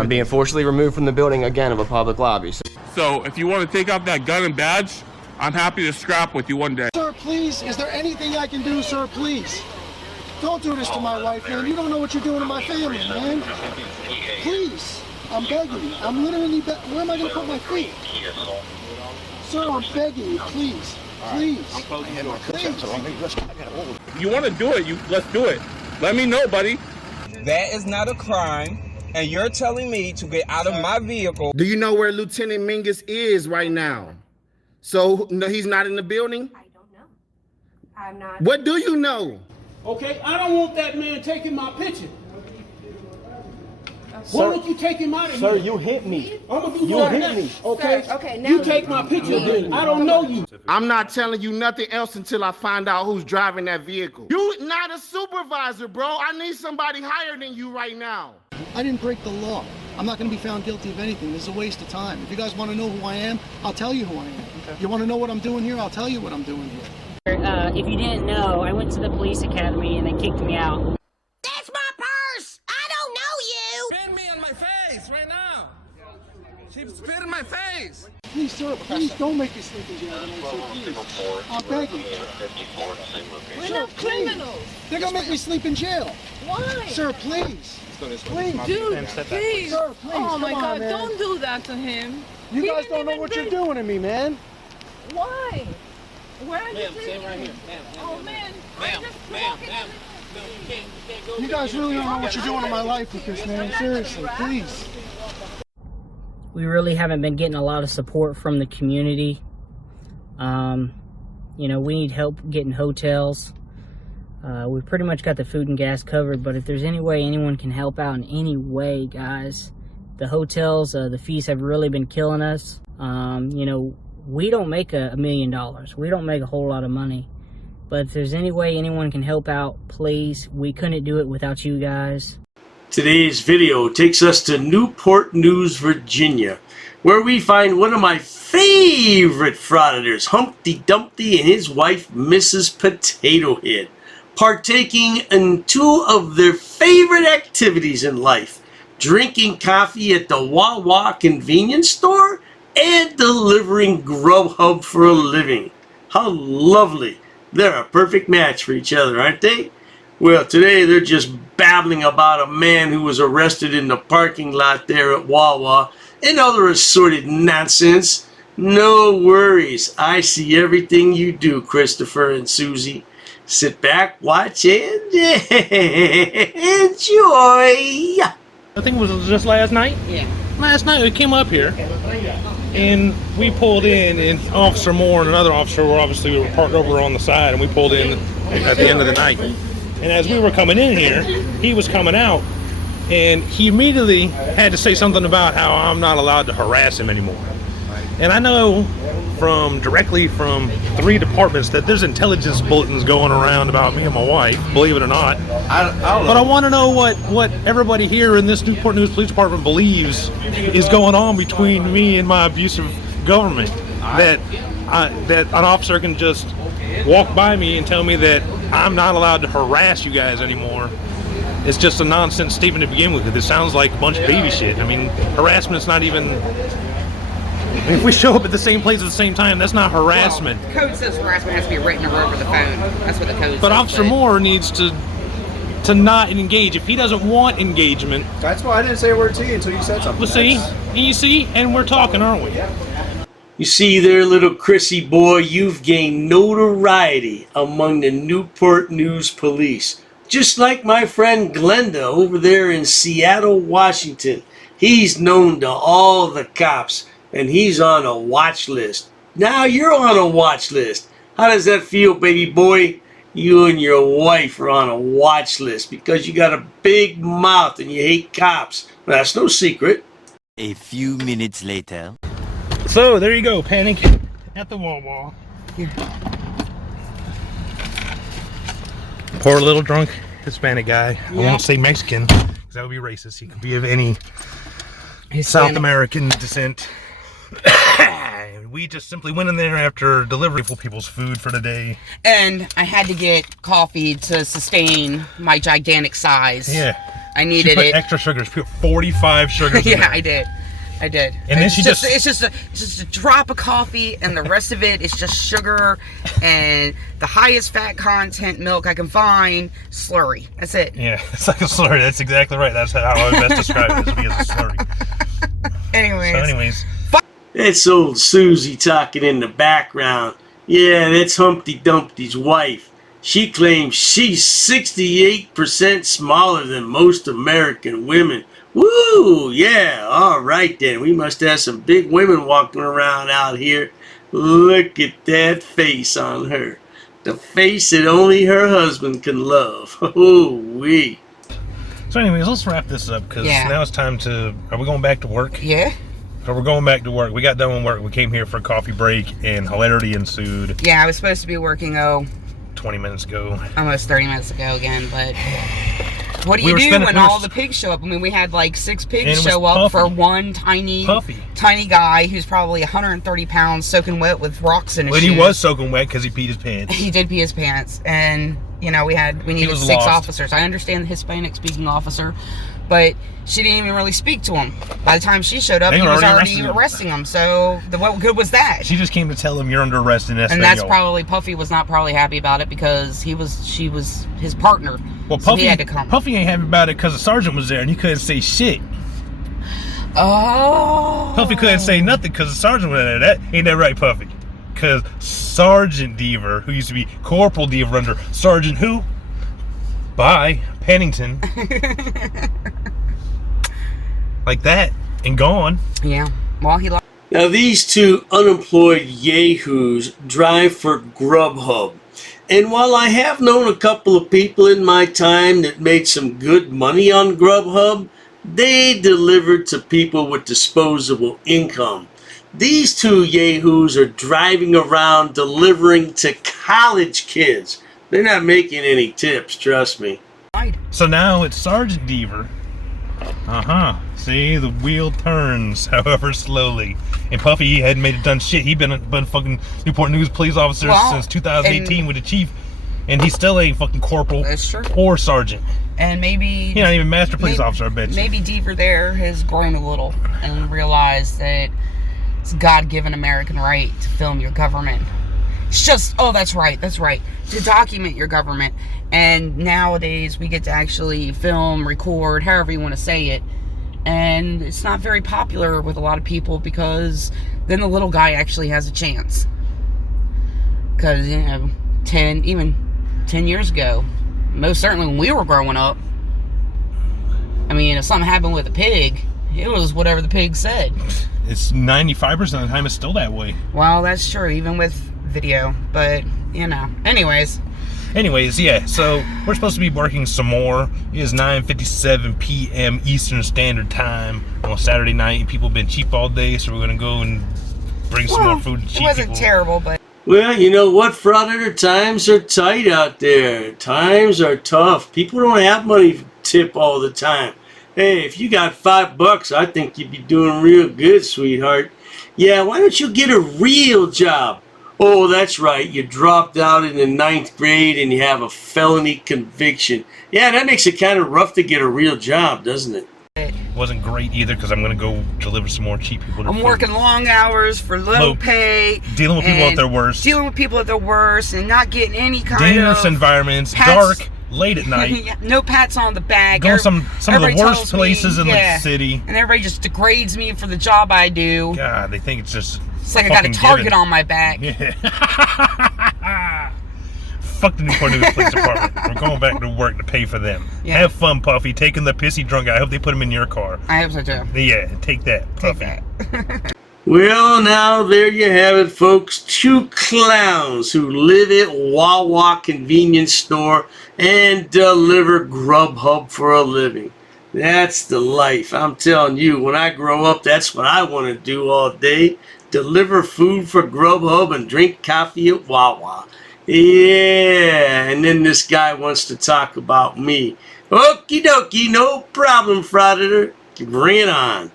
I'm being forcibly removed from the building again of a public lobby. So if you want to take out that gun and badge, I'm happy to scrap with you one day. Sir, please, is there anything I can do, sir, please? Don't do this to my wife, man. You don't know what you're doing to my family, man. Please, I'm begging you. I'm literally where am I going to put my feet? Sir, I'm begging you, please. Please. You want to do it, let's do it. Let me know, buddy. That is not a crime, and you're telling me to get out of my vehicle. Do you know where Lieutenant Mingus is right now? So, no, he's not in the building? I don't know. I'm not. What do you know? Okay, I don't want that man taking my picture. Why don't you take him out of here? Sir, you hit me. I'm gonna do You that hit next, me. okay? Sir, okay, now you take my picture then. I don't know you. I'm not telling you nothing else until I find out who's driving that vehicle. You not a supervisor, bro. I need somebody higher than you right now. I didn't break the law. I'm not going to be found guilty of anything. This is a waste of time. If you guys want to know who I am, I'll tell you who I am. Okay. You want to know what I'm doing here? I'll tell you what I'm doing here. If you didn't know, I went to the police academy and they kicked me out. That's my purse! I don't know you! Spit me on my face right now. She spit in my face. Please, sir, please don't make me sleep in jail tonight, sir, please. I'm begging you. We're not criminals. They're going to make me sleep in jail. Why? Sir, please. Please. Dude, please. Sir, please. Oh my Come on, God, man. don't do that to him. You He guys didn't don't know even what bring- you're doing to me, man. Why? Where are you Ma'am, taking stand right me? here. Ma'am, Oh man, Ma'am, I'm just ma'am, walking ma'am. on No, you can't go. You guys really don't know what you're doing in my life with this, man. Seriously, please. We really haven't been getting a lot of support from the community. You know, we need help getting hotels. We pretty much got the food and gas covered, but if there's any way anyone can help out in any way, guys, the hotels, the fees have really been killing us. You know, we don't make $1 million. We don't make a whole lot of money. But if there's any way anyone can help out, please. We couldn't do it without you guys. Today's video takes us to Newport News, Virginia, where we find one of my favorite frauditors, Humpty Dumpty, and his wife, Mrs. Potato Head, partaking in two of their favorite activities in life, drinking coffee at the Wawa convenience store and delivering GrubHub for a living. How lovely. They're a perfect match for each other, aren't they? Well, today they're just babbling about a man who was arrested in the parking lot there at Wawa and other assorted nonsense. No worries. I see everything you do, Christopher and Susie. Sit back, watch, and enjoy. I think it was just last night. Yeah. Last night we came up here and we pulled in, and Officer Moore and another officer were we were parked over on the side, and we pulled in at the end of the night. And as we were coming in here, he was coming out, and he immediately had to say something about how I'm not allowed to harass him anymore. And I know directly from 3 departments that there's intelligence bulletins going around about me and my wife, believe it or not. But I want to know what everybody here in this Newport News Police Department believes is going on between me and my abusive government. That an officer can just walk by me and tell me that I'm not allowed to harass you guys anymore. It's just a nonsense statement to begin with. It sounds like a bunch of baby shit. I mean, harassment's not even... If we show up at the same place at the same time, that's not harassment. Well, code says harassment has to be written or over the phone. That's what the code says. But Officer Moore needs to not engage. If he doesn't want engagement... That's why I didn't say a word to you until you said something. Well, you see, and we're talking, aren't we? You see there, little Chrissy boy, you've gained notoriety among the Newport News Police. Just like my friend Glenda over there in Seattle, Washington. He's known to all the cops, and he's on a watch list. Now you're on a watch list. How does that feel, baby boy? You and your wife are on a watch list because you got a big mouth and you hate cops. That's no secret. A few minutes later. So, there you go, Panic at the Wawa. Here. Poor little drunk Hispanic guy. Yeah. I won't say Mexican, because that would be racist. He could be of any South American descent. We just simply went in there after delivering people's food for the day. And I had to get coffee to sustain my gigantic size. Yeah. I needed put it. extra sugars. Put 45 sugars. Yeah, in there. I did. And then she just it's just a drop of coffee, and the rest of it is just sugar and the highest fat content milk I can find. Slurry. That's it. Yeah, it's like a slurry. That's exactly right. That's how I would best describe it. As a slurry. Anyways. That's old Susie talking in the background. Yeah, that's Humpty Dumpty's wife. She claims she's 68% smaller than most American women. Woo! Yeah, alright then. We must have some big women walking around out here. Look at that face on her. The face that only her husband can love. Oh-wee. So anyways, let's wrap this up because now it's time to... Are we going back to work? Yeah. So we're going back to work. We got done with work. We came here for a coffee break and hilarity ensued. Yeah, I was supposed to be working, 20 minutes ago. Almost 30 minutes ago again, but... What do you do when all the pigs show up? I mean, we had like 6 pigs show up for one tiny guy who's probably 130 pounds soaking wet with rocks in his shoes. He was soaking wet because he peed his pants. He did pee his pants. And, you know, we needed 6 officers. I understand the Hispanic speaking officer, but she didn't even really speak to him. By the time she showed up, he was already arresting him. So what good was that? She just came to tell him you're under arrest, and that's probably Puffy was not probably happy about it because she was his partner. Well, so Puffy, he had to come. Puffy ain't happy about it because the sergeant was there and he couldn't say shit. Oh. Puffy couldn't say nothing because the sergeant was there. Ain't that right, Puffy? Because Sergeant Deaver, who used to be Corporal Deaver under Sergeant who? By Pennington. Like that. And gone. Yeah. Well, Now these two unemployed yahoos drive for GrubHub. And while I have known a couple of people in my time that made some good money on GrubHub, they delivered to people with disposable income. These two yahoos are driving around delivering to college kids. They're not making any tips, trust me. So now it's Sergeant Deaver. See, the wheel turns, however slowly. And Puffy hadn't done shit. He'd been fucking Newport News police officer since 2018 with the chief. And he still ain't fucking corporal or sergeant. And maybe... He's not even master police officer, I bet you. Maybe Deaver there has grown a little and realized that it's a God-given American right to film your government. It's just, that's right. To document your government. And nowadays, we get to actually film, record, however you want to say it. And it's not very popular with a lot of people because then the little guy actually has a chance. Because, 10 years ago, most certainly when we were growing up, I mean, if something happened with a pig, it was whatever the pig said. It's 95% of the time it's still that way. Well, that's true, even with video, but, Anyways, yeah, so we're supposed to be working some more. It is 9:57 p.m. Eastern Standard Time on Saturday night. People have been cheap all day, so we're going to go and bring some more food to cheap people. It wasn't terrible, but... Well, you know what, Frauditor? Times are tight out there. Times are tough. People don't have money to tip all the time. Hey, if you got $5, I think you'd be doing real good, sweetheart. Yeah, why don't you get a real job? Oh, that's right. You dropped out in the 9th grade and you have a felony conviction. Yeah, that makes it kind of rough to get a real job, doesn't it? It wasn't great either because I'm going to go deliver some more cheap people. I'm working long hours for low pay. Dealing with people at their worst. Dealing with people at their worst and not getting any kind dangerous environments, dark, late at night. No pats on the back. Going some of the worst places in the city. And everybody just degrades me for the job I do. God, they think it's just... It's like I got a target on my back. Yeah. Fuck the Newport News Police Department. We're going back to work to pay for them. Yeah. Have fun, Puffy, taking the pissy drunk guy. I hope they put him in your car. I hope so, too. Yeah, take that, Puffy. Take that. Well, now there you have it, folks. 2 clowns who live at Wawa convenience store and deliver GrubHub for a living. That's the life. I'm telling you, when I grow up, that's what I want to do all day. Deliver food for GrubHub and drink coffee at Wawa. Yeah, and then this guy wants to talk about me. Okie dokie, no problem, Frauditor. Bring it on.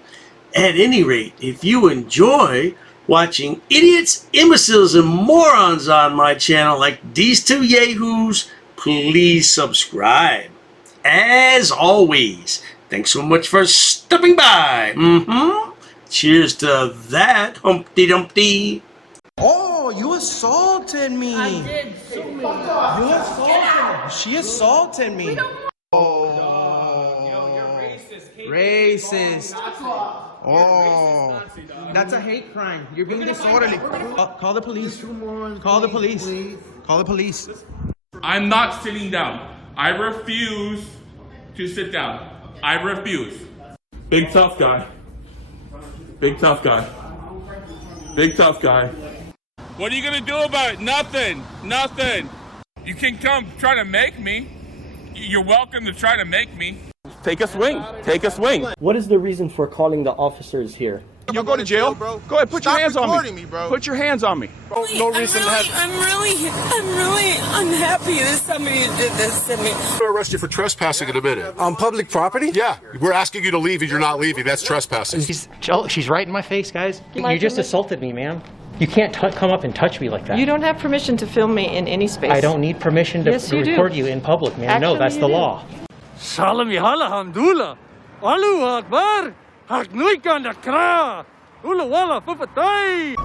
At any rate, if you enjoy watching idiots, imbeciles, and morons on my channel like these 2 yahoos, please subscribe. as always, thanks so much for stopping by. Cheers to that, Humpty Dumpty. Oh, you assaulted me. I did. You assaulted me. She assaulted me. Racist. Oh, that's a hate crime. You're being disorderly. Call the police. Call the police. Call the police. I'm not sitting down. I refuse to sit down. I refuse. Big tough guy. Big tough guy. Big tough guy. What are you gonna do about it? Nothing. Nothing. You can come try to make me. You're welcome to try to make me. Take a swing. Take a swing. What is the reason for calling the officers here? You'll go to jail. Go ahead. Put your hands on me. Put your hands on me. No reason to have. I'm really unhappy that somebody did this to me. We'll arrest you for trespassing in a minute. On public property? Yeah, we're asking you to leave and you're not leaving. That's trespassing. She's right in my face, guys. You just assaulted me, ma'am. You can't come up and touch me like that. You don't have permission to film me in any space. I don't need permission to Yes, you do. record you in public, ma'am. No, Actually, that's you the do. law. Salam yahala hamdullah. Allahu Akbar. Haknuikan akra. Ula wala fufatay.